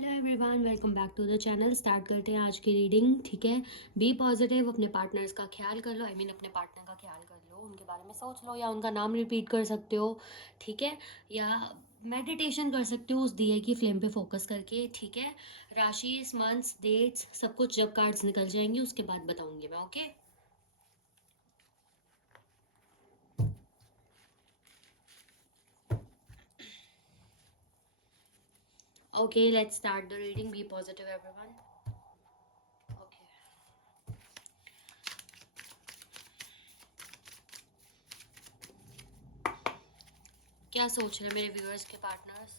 Hello everyone, welcome back to the channel. Start करते हैं आज की रीडिंग। ठीक है, बी पॉजिटिव, अपने पार्टनर्स का ख्याल कर लो। अपने पार्टनर का ख्याल कर लो, उनके बारे में सोच लो या उनका नाम रिपीट कर सकते हो। ठीक है, या मेडिटेशन कर सकते हो उस दिए की फ्लेम पे फोकस करके। ठीक है, राशि, मंथ्स, डेट्स सब कुछ जब कार्ड्स निकल जाएंगे उसके बाद बताऊंगी मैं। Okay, okay, let's start the reading. Be positive everyone. Okay, क्या सोच रहे हैं मेरे व्यूअर्स के partners?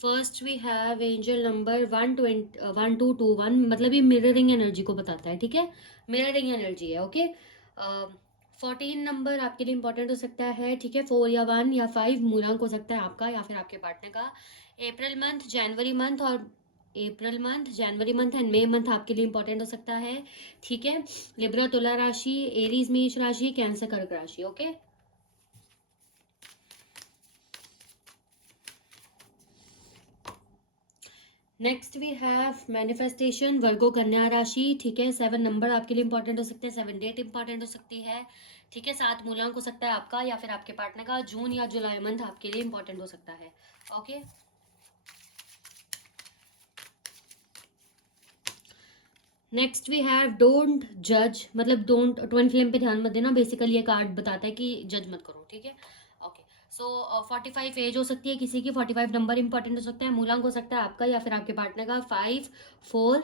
First we have angel number 1221, मतलब ये मिररिंग एनर्जी को बताता है। ठीक है, मिररिंग एनर्जी है। ओके, 14 नंबर आपके लिए इंपॉर्टेंट हो सकता है। ठीक है, 4 या 1 या 5 मूलांक हो सकता है आपका या फिर आपके पार्टनर का। अप्रैल मंथ, जनवरी मंथ और अप्रैल मंथ, जनवरी मंथ एंड मई मंथ आपके लिए इंपॉर्टेंट हो सकता है। ठीक है, लिब्रा तुला राशि, एरीज मेष राशि, कैंसर कर्क राशि। Okay, next we have manifestation, Virgo कन्या राशि। ठीक है, 7 नंबर आपके लिए इंपॉर्टेंट हो सकते हैं, 7 डेट इंपॉर्टेंट हो सकती है। ठीक है, 7 मूलांक हो सकता है आपका या फिर आपके पार्टनर का। जून या जुलाई मंथ आपके लिए इंपॉर्टेंट हो सकता है। Okay, next we have don't जज, मतलब डोंट, ट्विन फ्लेम पे ध्यान मत देना। बेसिकली ये कार्ड बताता है कि जज मत करो। ठीक है, ओके, सो 45 एज हो सकती है किसी की, 45 नंबर इंपॉर्टेंट हो सकता है। मूलांक हो सकता है आपका या फिर आपके पार्टनर का 5, 4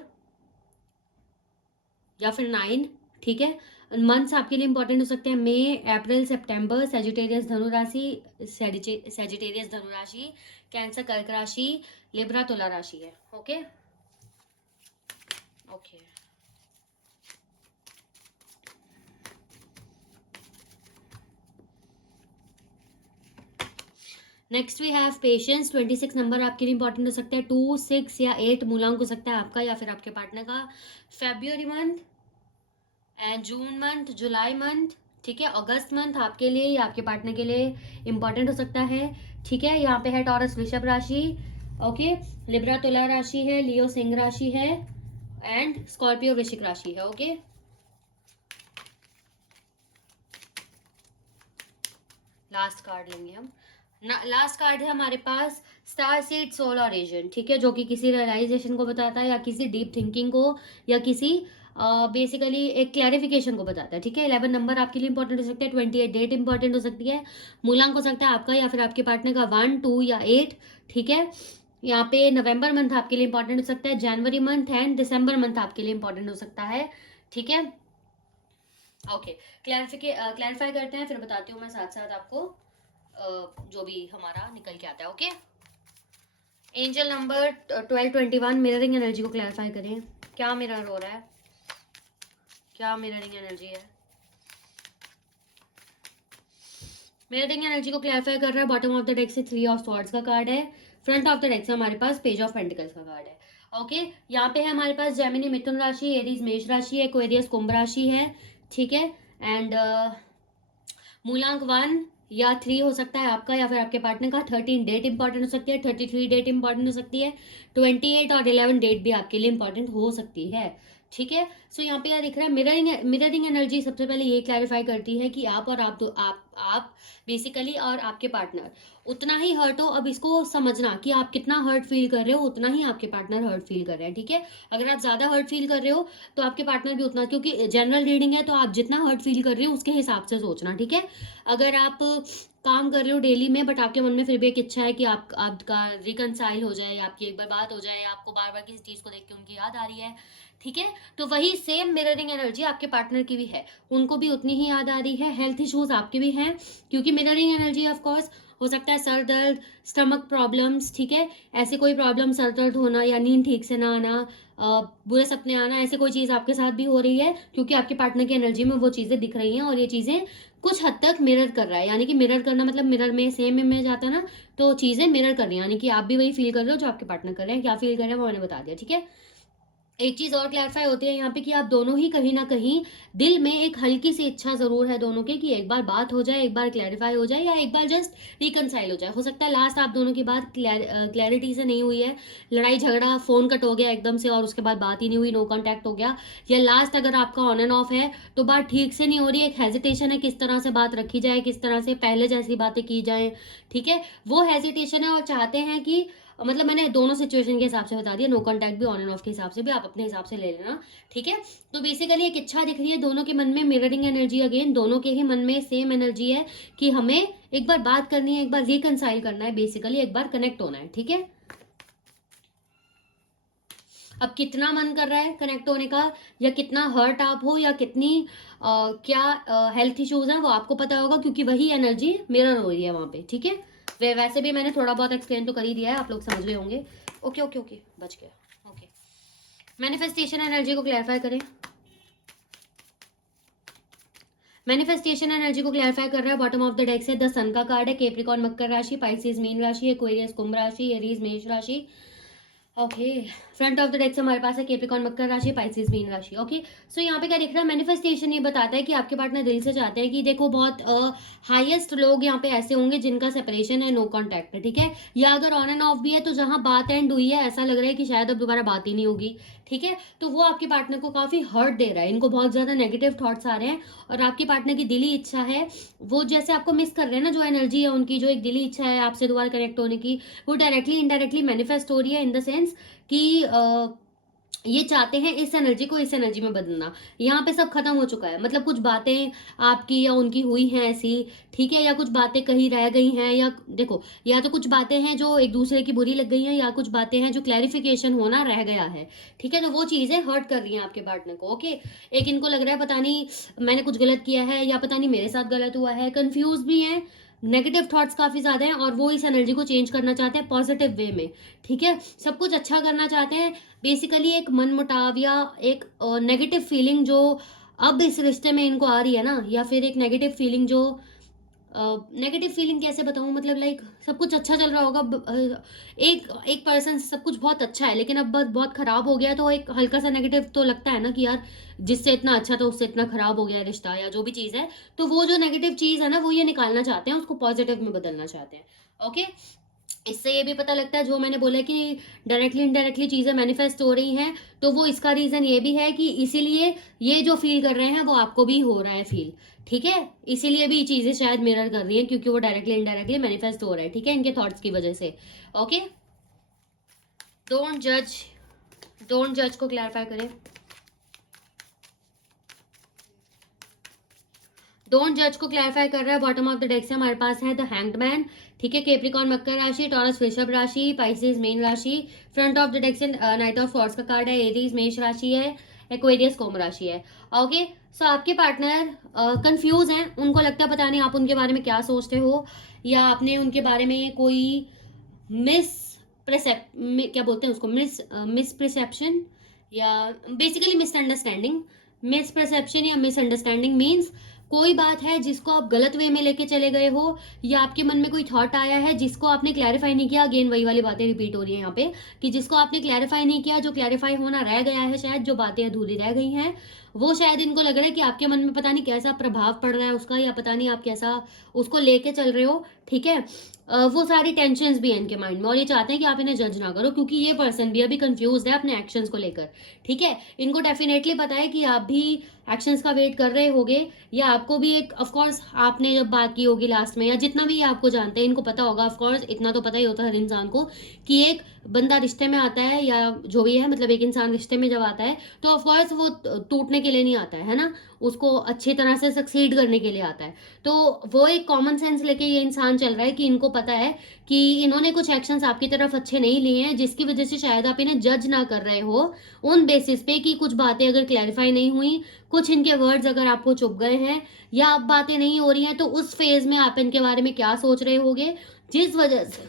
या फिर 9। ठीक है, मंथ्स आपके लिए इंपॉर्टेंट हो सकते हैं, मई, अप्रैल, सितंबर। सेजिटेरियस धनु राशि, सेजिटेरियस धनु राशि, कैंसर कर्क राशि, लिब्रा तुला राशि है। Okay, okay, next we have patience, 26 number आपके लिए इंपॉर्टेंट हो सकता है। 2, 6 या 8 मूलांक हो सकता है आपका या फिर आपके पार्टनर का। February month and June month, July month. ठीक है, अगस्त मंथ आपके लिए या आपके पार्टनर के लिए इंपॉर्टेंट हो सकता है। ठीक है, यहाँ पे है टॉरस वृषभ राशि। ओके, लिब्रा तुला राशि है, लियो सिंह राशि है एंड स्कॉर्पियो वृश्चिक राशि है। ओके, लास्ट कार्ड लेंगे हम। लास्ट कार्ड है हमारे पास स्टार सीड सोल ऑरिजिन। ठीक है, जो कि किसी रियलाइजेशन को बताता है या किसी डीप थिंकिंग को या किसी बेसिकली एक क्लैरिफिकेशन को बताता है। ठीक है, 11 नंबर आपके लिए इंपॉर्टेंट हो सकता है, 28 डेट इंपॉर्टेंट हो सकती है। मूलांक हो सकता है आपका या फिर आपके पार्टनर का 1, 2 या 8। ठीक है, यहाँ पे नवंबर मंथ आपके लिए इंपॉर्टेंट हो सकता है, जनवरी मंथ एंड दिसंबर मंथ आपके लिए इंपॉर्टेंट हो सकता है। ठीक है, ओके, क्लैरिफाई करते हैं फिर बताती हूँ मैं साथ साथ आपको जो भी हमारा निकल के आता है। Okay, angel number 1221, mirroring energy को क्लैरिफाई करें। क्या मिरर हो रहा है, क्या मिररिंग एनर्जी है? मिररिंग एनर्जी को क्लैरिफाई कर रहा है। बॉटम ऑफ द डेक से 3 ऑफ स्वॉर्ड्स का कार्ड है। फ्रंट ऑफ द डेक से हमारे पास पेज ऑफ पेंटिकल्स का कार्ड है। ओके, यहाँ पे है हमारे पास जेमिनी मिथुन राशि, एरीज मेष राशि है, एक्वेरियस कुंभ राशि है। ठीक है, एंड मूलांक 1 या 3 हो सकता है आपका या फिर आपके पार्टनर का। 13 डेट इंपॉर्टेंट हो सकती है, 33 डेट इंपॉर्टेंट हो सकती है, 28 और 11 डेट भी आपके लिए इंपॉर्टेंट हो सकती है। ठीक है, सो यहाँ पे क्या दिख रहा है, मिररिंग एनर्जी सबसे पहले ये क्लैरिफाई करती है कि आप और आप बेसिकली और आपके पार्टनर उतना ही हर्ट हो। अब इसको समझना कि आप कितना हर्ट फील कर रहे हो, उतना ही आपके पार्टनर हर्ट फील कर रहे हैं। ठीक है, अगर आप ज्यादा हर्ट फील कर रहे हो तो आपके पार्टनर भी उतना, क्योंकि जनरल रीडिंग है तो आप जितना हर्ट फील कर रहे हो उसके हिसाब से सोचना। ठीक है, अगर आप काम कर रहे हो डेली में बट आपके मन में फिर भी एक इच्छा है कि आपका रिकनसाइल हो जाए, आपकी एक बार बात हो जाए, आपको बार बार किसी चीज को देख के उनकी याद आ रही है। ठीक है, तो वही सेम मिररिंग एनर्जी आपके पार्टनर की भी है, उनको भी उतनी ही याद आ रही है। हेल्थ इश्यूज आपके भी हैं, क्योंकि मिररिंग एनर्जी ऑफ कोर्स हो सकता है सर दर्द, स्टमक प्रॉब्लम्स। ठीक है, ऐसी कोई प्रॉब्लम, सर दर्द होना या नींद ठीक से ना आना, बुरे सपने आना, ऐसी कोई चीज़ आपके साथ भी हो रही है, क्योंकि आपके पार्टनर की एनर्जी में वो चीज़ें दिख रही हैं और ये चीज़ें कुछ हद तक मिरर कर रहा है। यानी कि मिरर करना मतलब मिरर में सेम इमेज आता है ना, तो चीज़ें मिरर कर रही हैं, यानी कि आप भी वही फील कर रहे हो जो आपके पार्टनर कर रहे हैं। क्या फील कर रहे हैं वो मैंने बता दिया। ठीक है, एक चीज और क्लैरिफाई होती है यहाँ पे कि आप दोनों ही कहीं ना कहीं दिल में एक हल्की सी इच्छा जरूर है दोनों के कि एक बार बात हो जाए, एक बार क्लैरिफाई हो जाए, या एक बार जस्ट रिकनसाइल हो जाए। हो सकता है लास्ट आप दोनों की बात क्लैरिटी से नहीं हुई है, लड़ाई झगड़ा, फोन कट हो गया एकदम से और उसके बाद बात ही नहीं हुई, नो कांटेक्ट हो गया, या लास्ट अगर आपका ऑन एंड ऑफ है तो बात ठीक से नहीं हो रही है, एक हेजिटेशन है किस तरह से बात रखी जाए, किस तरह से पहले जैसी बातें की जाए, ठीक है, वो हेजिटेशन है। और चाहते हैं कि मतलब मैंने दोनों सिचुएशन के हिसाब से बता दिया, नो कांटेक्ट भी, ऑन एंड ऑफ के हिसाब से भी, आप अपने हिसाब से ले लेना, ठीक है। तो बेसिकली एक इच्छा दिख रही है दोनों के मन में, मिररिंग एनर्जी, अगेन दोनों के ही मन में सेम एनर्जी है कि हमें एक बार बात करनी है, एक बार रिकनसाइल करना है, बेसिकली एक बार कनेक्ट होना है, ठीक है। अब कितना मन कर रहा है कनेक्ट होने का, या कितना हर्ट आप हो, या कितनी क्या हेल्थ इश्यूज हैं, वो आपको पता होगा, क्योंकि वही एनर्जी मिरर हो रही है वहां पे, ठीक है। वैसे भी मैंने थोड़ा बहुत एक्सप्लेन तो कर ही दिया है, आप लोग समझ गए होंगे। ओके ओके ओके, बच गया। ओके, मैनिफेस्टेशन एनर्जी को क्लैरिफाई करें। मैनिफेस्टेशन एनर्जी को क्लैरिफाई कर रहा है, बॉटम ऑफ द डेक से द सन का कार्ड है, केप्रिकॉन मकर राशि, पाइसिस मीन राशि, एक्वेरियस कुंभ राशि, एरीज मेष राशि। Okay, front of the deck से हमारे पास है कैप्रिकॉर्न मकर राशि, पाइसेस मीन राशि। ओके, सो यहाँ पे क्या दिख रहा है, मैनिफेस्टेशन ये बताता है कि आपके पार्टनर दिल से चाहते हैं कि देखो बहुत हाईएस्ट लोग यहाँ पे ऐसे होंगे जिनका सेपरेशन है, नो कांटेक्ट है, ठीक है, या अगर ऑन एंड ऑफ भी है तो जहां बात एंड हुई है ऐसा लग रहा है कि शायद अब दोबारा बात ही नहीं होगी, ठीक है। तो वो आपके पार्टनर को काफी हर्ट दे रहा है, इनको बहुत ज्यादा नेगेटिव थॉट्स आ रहे हैं, और आपके पार्टनर की दिली इच्छा है, वो जैसे आपको मिस कर रहे हैं ना, जो एनर्जी है उनकी, जो एक दिली इच्छा है आपसे दोबारा कनेक्ट होने की, वो डायरेक्टली इनडायरेक्टली मैनिफेस्ट हो रही है, इन द सेंस कि ये चाहते हैं इस एनर्जी को इस एनर्जी में बदलना। यहाँ पे सब खत्म हो चुका है, मतलब कुछ बातें आपकी या उनकी हुई हैं ऐसी, ठीक है, या कुछ बातें कहीं रह गई हैं, या देखो, या तो कुछ बातें हैं जो एक दूसरे की बुरी लग गई हैं, या कुछ बातें हैं जो क्लैरिफिकेशन होना रह गया है, ठीक है। तो वो चीजें हर्ट कर रही हैं आपके पार्टनर को। ओके, एक इनको लग रहा है पता नहीं मैंने कुछ गलत किया है, या पता नहीं मेरे साथ गलत हुआ है, कंफ्यूज भी है, नेगेटिव थॉट्स काफी ज्यादा हैं, और वो इस एनर्जी को चेंज करना चाहते हैं पॉजिटिव वे में, ठीक है, सब कुछ अच्छा करना चाहते हैं। बेसिकली एक मन मुटाव या एक नेगेटिव फीलिंग जो अब इस रिश्ते में इनको आ रही है ना, या फिर एक नेगेटिव फीलिंग जो नेगेटिव फीलिंग कैसे बताऊं, मतलब लाइक सब कुछ अच्छा चल रहा होगा, एक एक पर्सन सब कुछ बहुत अच्छा है, लेकिन अब बहुत खराब हो गया, तो एक हल्का सा नेगेटिव तो लगता है ना कि यार जिससे इतना अच्छा था उससे इतना खराब हो गया रिश्ता, या जो भी चीज है, तो वो जो नेगेटिव चीज है ना वो ये निकालना चाहते हैं, उसको पॉजिटिव में बदलना चाहते हैं। ओके, इससे ये भी पता लगता है जो मैंने बोला कि डायरेक्टली इनडायरेक्टली चीजें मैनिफेस्ट हो रही हैं, तो वो इसका रीजन ये भी है कि इसीलिए ये जो फील कर रहे हैं वो आपको भी हो रहा है फील, ठीक है, इसीलिए भी चीजें शायद मिरर कर रही हैं, क्योंकि वो डायरेक्टली इनडायरेक्टली मैनिफेस्ट हो रहा है, ठीक है, इनके थॉट्स की वजह से। ओके, डोंट जज, डोंट जज को क्लैरिफाई करें। डोंट जज को क्लैरिफाई कर रहा है, बॉटम ऑफ द डेक से हमारे पास है द हैंग्ड मैन, ठीक है, केप्रिकॉन मकर राशि, टॉरस वृषभ राशि, पाइसेस मीन राशि, फ्रंट ऑफ द डेक से नाइट ऑफ स्वॉर्ड्स का कार्ड है, एरीज मेष राशि है, एक्वेरियस कुंभ राशि है। ओके, सो आपके पार्टनर कंफ्यूज हैं, उनको लगता है पता नहीं आप उनके बारे में क्या सोचते हो, या आपने उनके बारे में कोई मिस क्या बोलते हैं उसको, मिसप्रसेप्शन, या बेसिकली मिसअंडरस्टैंडिंग, मिसप्रसेप्शन या मिसअंडरस्टैंडिंग मीन्स कोई बात है जिसको आप गलत वे में लेके चले गए हो, या आपके मन में कोई थॉट आया है जिसको आपने क्लैरिफाई नहीं किया, अगेन वही वाली बातें रिपीट हो रही है यहाँ पे, कि जिसको आपने क्लैरिफाई नहीं किया, जो क्लैरिफाई होना रह गया है, शायद जो बातें अधूरी रह गई हैं, वो शायद इनको लग रहा है कि आपके मन में पता नहीं कैसा प्रभाव पड़ रहा है उसका, या पता नहीं आप कैसा उसको लेके चल रहे हो, ठीक है। वो सारी टेंशन्स भी हैं इनके माइंड में, और ये चाहते हैं कि आप इन्हें जज ना करो, क्योंकि ये पर्सन भी अभी कंफ्यूज है अपने एक्शंस को लेकर, ठीक है। इनको डेफिनेटली पता है कि आप भी एक्शंस का वेट कर रहे होगे, या आपको भी एक ऑफकोर्स आपने जब बात की होगी लास्ट में, या जितना भी आपको जानते हैं इनको पता होगा, ऑफकोर्स इतना तो पता ही होता है हर इंसान को कि एक बंदा रिश्ते में आता है, या जो भी है, मतलब एक इंसान रिश्ते में जब आता है तो ऑफकोर्स वो टूटने के लिए नहीं आता है ना, उसको अच्छी तरह से सक्सीड करने के लिए आता है। तो वो एक कॉमन सेंस लेके ये इंसान चल रहा है कि इनको पता है कि इन्होंने कुछ एक्शंस आपकी तरफ अच्छे नहीं लिए हैं, जिसकी वजह से शायद आप इन्हें जज ना कर रहे हो उन बेसिस पे कि कुछ बातें अगर क्लैरिफाई नहीं हुई, कुछ इनके वर्ड्स अगर आपको चुभ गए हैं, या अब बातें नहीं हो रही हैं, तो उस फेज में आप इनके बारे में क्या सोच रहे होगे, जिस वजह से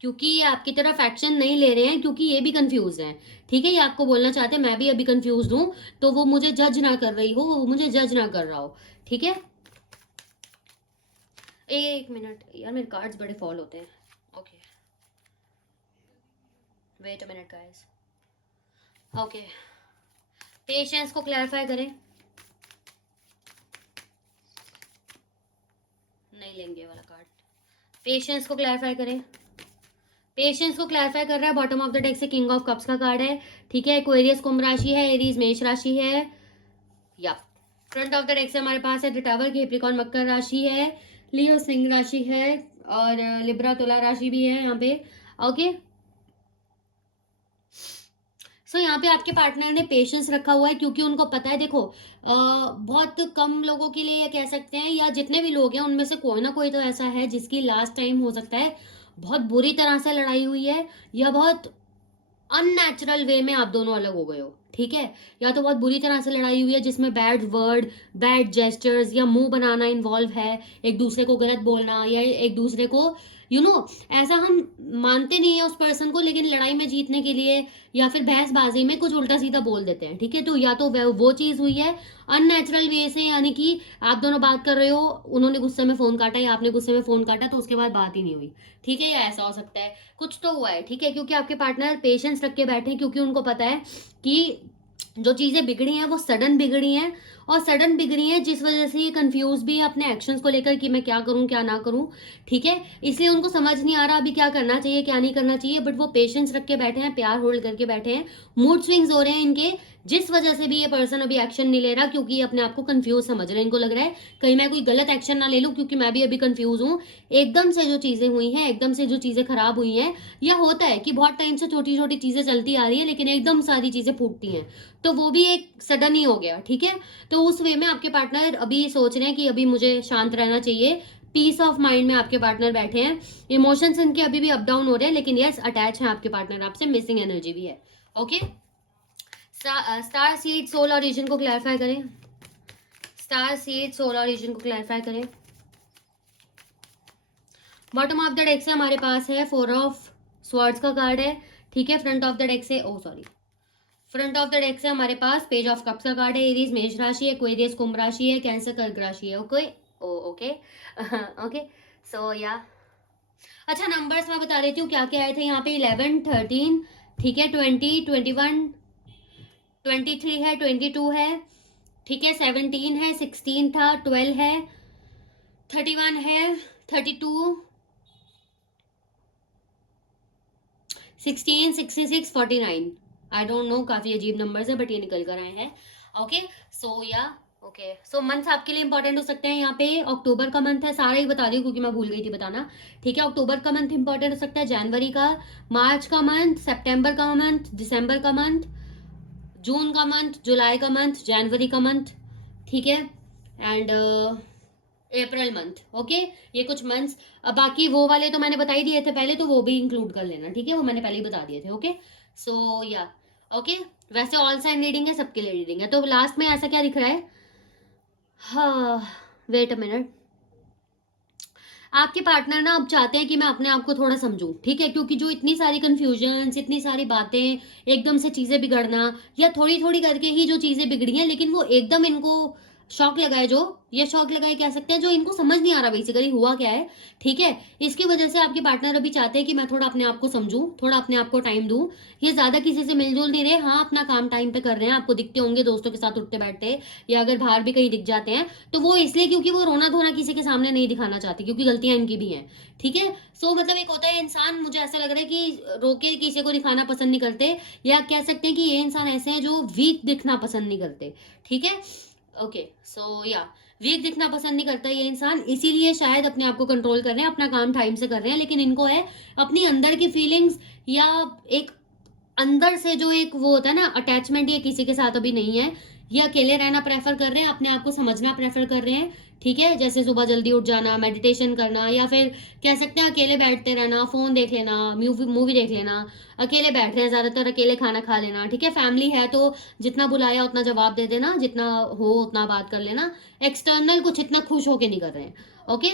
क्योंकि ये आपकी तरफ एक्शन नहीं ले रहे हैं, क्योंकि ये भी कंफ्यूज हैं, ठीक है, ये आपको बोलना चाहते हैं मैं भी अभी कंफ्यूज हूं, तो वो मुझे जज ना कर रही हो, वो मुझे जज ना कर रहा हो, ठीक है। एक मिनट यार, मेरे कार्ड्स बड़े फॉल होते हैं। Okay, wait a minute guys. Okay, patience को क्लैरिफाई करें। नहीं लेंगे वाला कार्ड। पेशेंस को क्लैरिफाई करें। पेशेंस को क्लैरिफाई कर रहा है, बॉटम ऑफ द डेक से किंग ऑफ कप्स का कार्ड है, ठीक है। एक्वेरियस कुंभ राशि है, एरीज मेष राशि है, या फ्रंट ऑफ द डेक से हमारे पास है द टावर, कैप्रिकॉर्न मकर राशि है, लियो सिंह राशि है, और लिब्रा तुला राशि भी है यहाँ पे। ओके, सो यहाँ पे आपके पार्टनर ने पेशेंस रखा हुआ है, क्योंकि उनको पता है, देखो बहुत कम लोगों के लिए ये कह सकते हैं, या जितने भी लोग हैं उनमें से कोई ना कोई तो ऐसा है जिसकी लास्ट टाइम हो सकता है बहुत बुरी तरह से लड़ाई हुई है, या बहुत अननेचुरल वे में आप दोनों अलग हो गए हो, ठीक है। या तो बहुत बुरी तरह से लड़ाई हुई है जिसमें बैड वर्ड, बैड जेस्चर्स या मुंह बनाना इन्वॉल्व है, एक दूसरे को गलत बोलना, या एक दूसरे को ऐसा हम मानते नहीं है उस पर्सन को, लेकिन लड़ाई में जीतने के लिए या फिर बहसबाजी में कुछ उल्टा सीधा बोल देते हैं, ठीक है। तो या तो वो चीज हुई है अननेचुरल वे से, यानी कि आप दोनों बात कर रहे हो, उन्होंने गुस्से में फोन काटा या आपने गुस्से में फोन काटा, तो उसके बाद बात ही नहीं हुई, ठीक है। या ऐसा हो सकता है, कुछ तो हुआ है, ठीक है, क्योंकि आपके पार्टनर पेशेंस रख के बैठे हैं, क्योंकि उनको पता है कि जो चीजें बिगड़ी हैं वो सडन बिगड़ी हैं, और सडन बिगड़ी हैं जिस वजह से ये कंफ्यूज भी है अपने एक्शंस को लेकर कि मैं क्या करूं क्या ना करूं, ठीक है। इसलिए उनको समझ नहीं आ रहा अभी क्या करना चाहिए क्या नहीं करना चाहिए, बट वो पेशेंस रख के बैठे हैं, प्यार होल्ड करके बैठे हैं। मूड स्विंग्स हो रहे हैं इनके, जिस वजह से भी ये पर्सन अभी एक्शन नहीं ले रहा, क्योंकि ये अपने आप को कंफ्यूज समझ रहे हैं। इनको लग रहा है कहीं मैं कोई गलत एक्शन ना ले लूं, क्योंकि मैं भी अभी कंफ्यूज हूं। एकदम से जो चीजें हुई हैं, एकदम से जो चीजें खराब हुई हैं, यह होता है कि बहुत टाइम से छोटी छोटी चीजें चलती आ रही है, लेकिन एकदम सारी चीजें फूटती हैं, तो वो भी एक सडन ही हो गया, ठीक है। तो उस वे में आपके पार्टनर अभी सोच रहे हैं कि अभी मुझे शांत रहना चाहिए, पीस ऑफ माइंड में आपके पार्टनर बैठे हैं। इमोशंस इनके अभी भी अप डाउन हो रहे हैं, लेकिन यस अटैच है आपके पार्टनर आपसे, मिसिंग एनर्जी भी है। ओके, स्टार सीड सोल और रीजन को क्लैरिफाई करें। स्टार सीड सोल और रीजन को क्लैरिफाई करें। बॉटम ऑफ द डेक से हमारे पास है 4 ऑफ स्वॉर्ड्स का कार्ड है, ठीक है। फ्रंट ऑफ द डेक से फ्रंट ऑफ द डेक से हमारे पास पेज ऑफ कप्स का कार्ड है, एरीज मेष राशि है, एक्वेरियस कुंभ राशि है, कैंसर कर्क राशि है। ओके ओके ओके, सो या अच्छा, नंबर्स मैं बता देती हूँ क्या क्या आए थे यहाँ पे। 11, 13, ठीक है, 20, 21, 23 है, 22 है, ठीक है, 17 है, 16 था, 12 है, 31 है, 32, 16, 66, 49। आई डोंट नो, काफी अजीब नंबर्स है, बट ये निकल कर आए हैं। ओके, सो या ओके, सो मंथ्स आपके लिए इंपॉर्टेंट हो सकते हैं। यहाँ पे अक्टूबर का मंथ है, सारा ही बता दी क्योंकि मैं भूल गई थी बताना, ठीक है। अक्टूबर का मंथ इंपॉर्टेंट हो सकता है, जनवरी का, मार्च का मंथ, सितंबर का मंथ, दिसंबर का मंथ, जून का मंथ, जुलाई का मंथ, जनवरी का मंथ, ठीक है, एंड अप्रैल मंथ। ओके, ये कुछ मंथ्स। बाकी वो वाले तो मैंने बता ही दिए थे पहले, तो वो भी इंक्लूड कर लेना, ठीक है, वो मैंने पहले ही बता दिए थे। ओके, सो या ओके, वैसे ऑल साइन रीडिंग है, सबके लिए रीडिंग है। तो लास्ट में ऐसा क्या दिख रहा है, हाँ वेट अ मिनट, आपके पार्टनर ना अब चाहते हैं कि मैं अपने आप को थोड़ा समझूं, ठीक है, क्योंकि जो इतनी सारी कंफ्यूजन, इतनी सारी बातें, एकदम से चीजें बिगड़ना, या थोड़ी थोड़ी करके ही जो चीजें बिगड़ी हैं, लेकिन वो एकदम इनको शॉक लगा है, जो ये शॉक लगा है कह सकते हैं, जो इनको समझ नहीं आ रहा बेसिकली हुआ क्या है, ठीक है। इसकी वजह से आपके पार्टनर अभी चाहते हैं कि मैं थोड़ा अपने आप को समझूं, थोड़ा अपने आप को टाइम दूं। ये ज्यादा किसी से मिलजुल नहीं रहे, हाँ अपना काम टाइम पे कर रहे हैं, आपको दिखते होंगे दोस्तों के साथ उठते बैठते, या अगर बाहर भी कहीं दिख जाते हैं तो वो इसलिए क्योंकि वो रोना धोना किसी के सामने नहीं दिखाना चाहती, क्योंकि गलतियां इनकी भी हैं, ठीक है। सो मतलब एक होता है इंसान, मुझे ऐसा लग रहा है कि रोके किसी को दिखाना पसंद नहीं करते, या कह सकते हैं कि ये इंसान ऐसे हैं जो वीक दिखना पसंद नहीं करते, ठीक है। ओके, सो या वीक दिखना पसंद नहीं करता ये इंसान, इसीलिए शायद अपने आप को कंट्रोल कर रहे हैं, अपना काम टाइम से कर रहे हैं, लेकिन इनको है अपनी अंदर की फीलिंग्स, या एक अंदर से जो एक वो होता है ना अटैचमेंट, ये किसी के साथ अभी नहीं है। ये अकेले रहना प्रेफर कर रहे हैं, अपने आप को समझना प्रेफर कर रहे हैं, ठीक है। जैसे सुबह जल्दी उठ जाना, मेडिटेशन करना, या फिर कह सकते हैं अकेले बैठते रहना, फोन देख लेना, मूवी देख लेना, अकेले बैठ रहे हैं ज्यादातर, अकेले खाना खा लेना, ठीक है। फैमिली है तो जितना बुलाया उतना जवाब दे देना, जितना हो उतना बात कर लेना, एक्सटर्नल कुछ इतना खुश होके नहीं कर रहे हैं। ओके,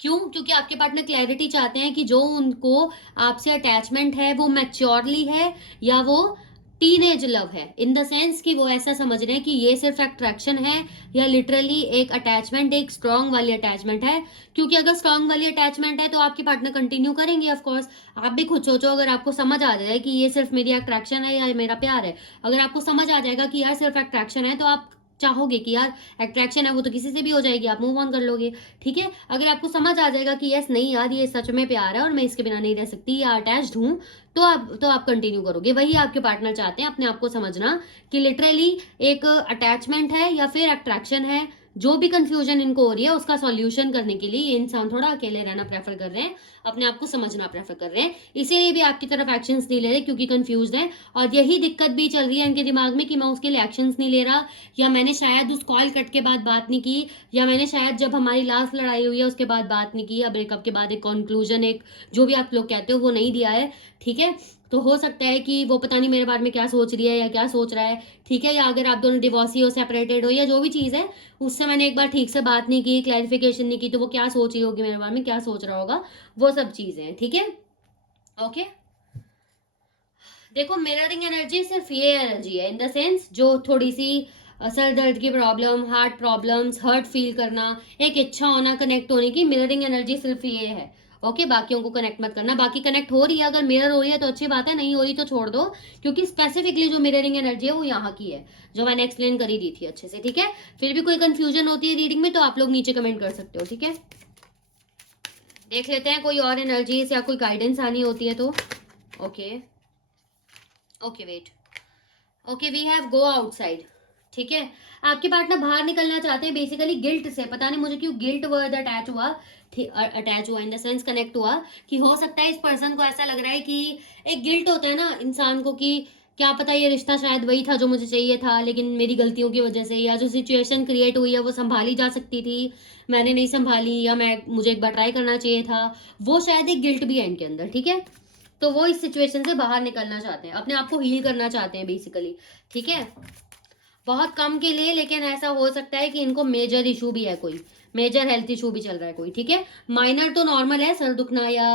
क्यों, क्योंकि आपके पार्टनर क्लैरिटी चाहते हैं कि जो उनको आपसे अटैचमेंट है वो मैच्योरली है, या वो टीनेज लव है, इन द सेंस कि वो ऐसा समझ रहे हैं कि ये सिर्फ अट्रैक्शन है या लिटरली एक अटैचमेंट, एक स्ट्रांग वाली अटैचमेंट है। क्योंकि अगर स्ट्रांग वाली अटैचमेंट है तो आपकी पार्टनर कंटिन्यू करेंगे ऑफ कोर्स। आप भी खुद सोचो, अगर आपको समझ आ जाए कि ये सिर्फ मेरी अट्रैक्शन है या मेरा प्यार है, अगर आपको समझ आ जाएगा कि यार सिर्फ अट्रैक्शन है, तो आप चाहोगे कि यार अट्रैक्शन है वो तो किसी से भी हो जाएगी, आप मूव ऑन कर लोगे। ठीक है, अगर आपको समझ आ जाएगा कि यस नहीं यार ये सच में प्यार है और मैं इसके बिना नहीं रह सकती या अटैच्ड हूँ, तो आप कंटिन्यू करोगे। वही आपके पार्टनर चाहते हैं, अपने आप को समझना कि लिटरली एक अटैचमेंट है या फिर अट्रैक्शन है। जो भी कंफ्यूजन इनको हो रही है उसका सॉल्यूशन करने के लिए ये इंसान थोड़ा अकेले रहना प्रेफर कर रहे हैं, अपने आप को समझना प्रेफर कर रहे हैं, इसीलिए भी आपकी तरफ एक्शंस नहीं ले रहे क्योंकि कंफ्यूज है। और यही दिक्कत भी चल रही है इनके दिमाग में कि मैं उसके लिए एक्शंस नहीं ले रहा, या मैंने शायद उस कॉल कट के बाद बात नहीं की, या मैंने शायद जब हमारी लास्ट लड़ाई हुई है उसके बाद बात नहीं की, या ब्रेकअप के बाद एक कंक्लूजन, एक जो भी आप लोग कहते हो वो नहीं दिया है। ठीक है, तो हो सकता है कि वो पता नहीं मेरे बारे में क्या सोच रही है या क्या सोच रहा है। ठीक है, या अगर आप दोनों डिवोर्सी हो, सेपरेटेड हो, या जो भी चीज़ है उससे मैंने एक बार ठीक से बात नहीं की, क्लैरिफिकेशन नहीं की, तो वो क्या सोच रही होगी मेरे बारे में, क्या सोच रहा होगा, वो सब चीज़ें हैं। ठीक है, ओके। देखो मिररिंग एनर्जी सिर्फ ये एनर्जी है, इन द सेंस जो थोड़ी सी सर दर्द की problem, heart problems, hurt feel करना, एक इच्छा होना कनेक्ट होने की, मिररिंग एनर्जी सिर्फ ये है। ओके, बाकियों को कनेक्ट मत करना। बाकी कनेक्ट हो रही है, अगर मिरर हो रही है तो अच्छी बात है, नहीं हो रही तो छोड़ दो, क्योंकि स्पेसिफिकली जो मिररिंग एनर्जी है वो यहाँ की है, जो मैंने एक्सप्लेन करी दी थी अच्छे से। ठीक है, फिर भी कोई कंफ्यूजन होती है रीडिंग में तो आप लोग नीचे कमेंट कर सकते हो। ठीक है, देख लेते हैं कोई और एनर्जीज या कोई गाइडेंस आनी होती है तो। Okay okay wait, okay we have go outside. ठीक है, आपके पार्टनर बाहर निकलना चाहते हैं बेसिकली गिल्ट से, पता नहीं मुझे क्यों गिल्ट वर्ड अटैच हुआ इन द सेंस कनेक्ट हुआ, कि हो सकता है इस पर्सन को ऐसा लग रहा है कि एक गिल्ट होता है ना इंसान को कि क्या पता ये रिश्ता शायद वही था जो मुझे चाहिए था, लेकिन मेरी गलतियों की वजह से, या जो सिचुएशन क्रिएट हुई है वो संभाली जा सकती थी, मैंने नहीं संभाली, या मुझे एक बार ट्राई करना चाहिए था, वो शायद एक गिल्ट भी है इनके अंदर। ठीक है, तो वो इस सिचुएशन से बाहर निकलना चाहते हैं, अपने आप को हील करना चाहते हैं बेसिकली। ठीक है, बहुत कम के लिए, लेकिन ऐसा हो सकता है कि इनको मेजर इशू भी है, कोई मेजर हेल्थ इशू भी चल रहा है कोई। ठीक है, माइनर तो नॉर्मल है, सर दुखना या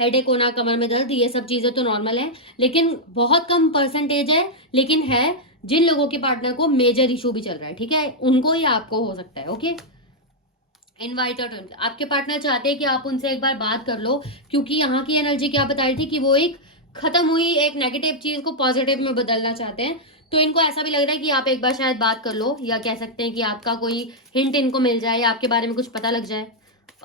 हेडेक होना, कमर में दर्द, ये सब चीजें तो नॉर्मल है, लेकिन बहुत कम परसेंटेज है, लेकिन है जिन लोगों के पार्टनर को मेजर इशू भी चल रहा है। ठीक है, उनको या आपको हो सकता है। ओके, इनवाइट आउट, आपके पार्टनर चाहते हैं कि आप उनसे एक बार बात कर लो, क्योंकि यहाँ की एनर्जी क्या बता रही थी कि वो एक खत्म हुई एक नेगेटिव चीज को पॉजिटिव में बदलना चाहते हैं। तो इनको ऐसा भी लग रहा है कि आप एक बार शायद बात कर लो, या कह सकते हैं कि आपका कोई हिंट इनको मिल जाए, या आपके बारे में कुछ पता लग जाए।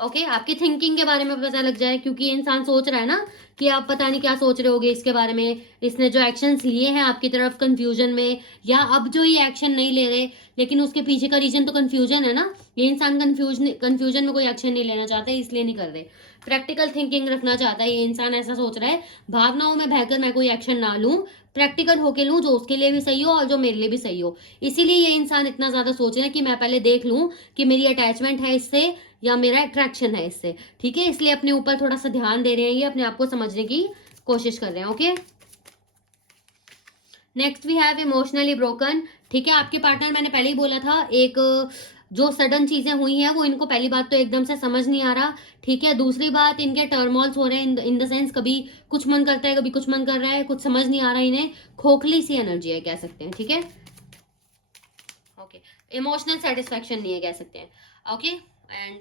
ओके, आपकी थिंकिंग के बारे में पता लग जाए, क्योंकि इंसान सोच रहा है ना कि आप पता नहीं क्या सोच रहे होगे इसके बारे में, इसने जो एक्शंस लिए हैं आपकी तरफ कंफ्यूजन में, या अब जो ये एक्शन नहीं ले रहे, लेकिन उसके पीछे का रीजन तो कंफ्यूजन है ना। ये इंसान कंफ्यूजन में कोई एक्शन नहीं लेना चाहता है, इसलिए नहीं कर रहे। प्रैक्टिकल थिंकिंग रखना चाहता है ये इंसान, ऐसा सोच रहा है भावनाओं में बहकर मैं कोई एक्शन ना लूं, प्रैक्टिकल होके लूं जो उसके लिए भी सही हो और जो मेरे लिए भी सही हो। इसीलिए ये इंसान इतना ज्यादा सोच रहा है कि मैं पहले देख लूं कि मेरी अटैचमेंट है इससे या मेरा अट्रैक्शन है इससे। ठीक है, इसलिए अपने ऊपर थोड़ा सा ध्यान दे रहे हैं, ये अपने आप को समझने की कोशिश कर रहे हैं। Okay, next we have emotionally broken. ठीक है, आपके पार्टनर, मैंने पहले ही बोला था, एक जो सडन चीजें हुई हैं वो इनको पहली बात तो एकदम से समझ नहीं आ रहा। ठीक है, दूसरी बात इनके टर्मोल्स हो रहे हैं इन द सेंस, कभी कुछ मन करता है कभी कुछ मन कर रहा है, कुछ समझ नहीं आ रहा इन्हें, खोखली सी एनर्जी है कह सकते हैं। ठीक है, ओके, इमोशनल सेटिस्फेक्शन नहीं है कह सकते हैं। ओके, एंड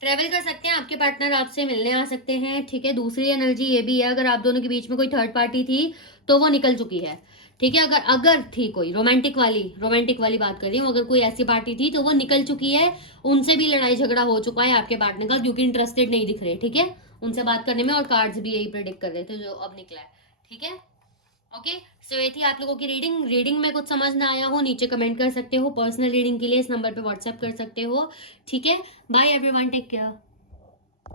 ट्रैवल कर सकते हैं, आपके पार्टनर आपसे मिलने आ सकते हैं। ठीक है, दूसरी एनर्जी ये भी है, अगर आप दोनों के बीच में कोई थर्ड पार्टी थी तो वो निकल चुकी है। ठीक है, अगर थी कोई रोमांटिक वाली बात कर रही हूँ, अगर कोई ऐसी पार्टी थी तो वो निकल चुकी है, उनसे भी लड़ाई झगड़ा हो चुका है आपके पार्टनर का, क्योंकि इंटरेस्टेड नहीं दिख रहे। ठीक है, उनसे बात करने में, और कार्ड्स भी यही प्रेडिक्ट कर रहे थे जो अब निकला है। ठीक है, ओके, सो ये थी आप लोगों की रीडिंग में कुछ समझ ना आया हो नीचे कमेंट कर सकते हो, पर्सनल रीडिंग के लिए इस नंबर पे व्हाट्सएप कर सकते हो। ठीक है, बाय एवरीवन, टेक केयर।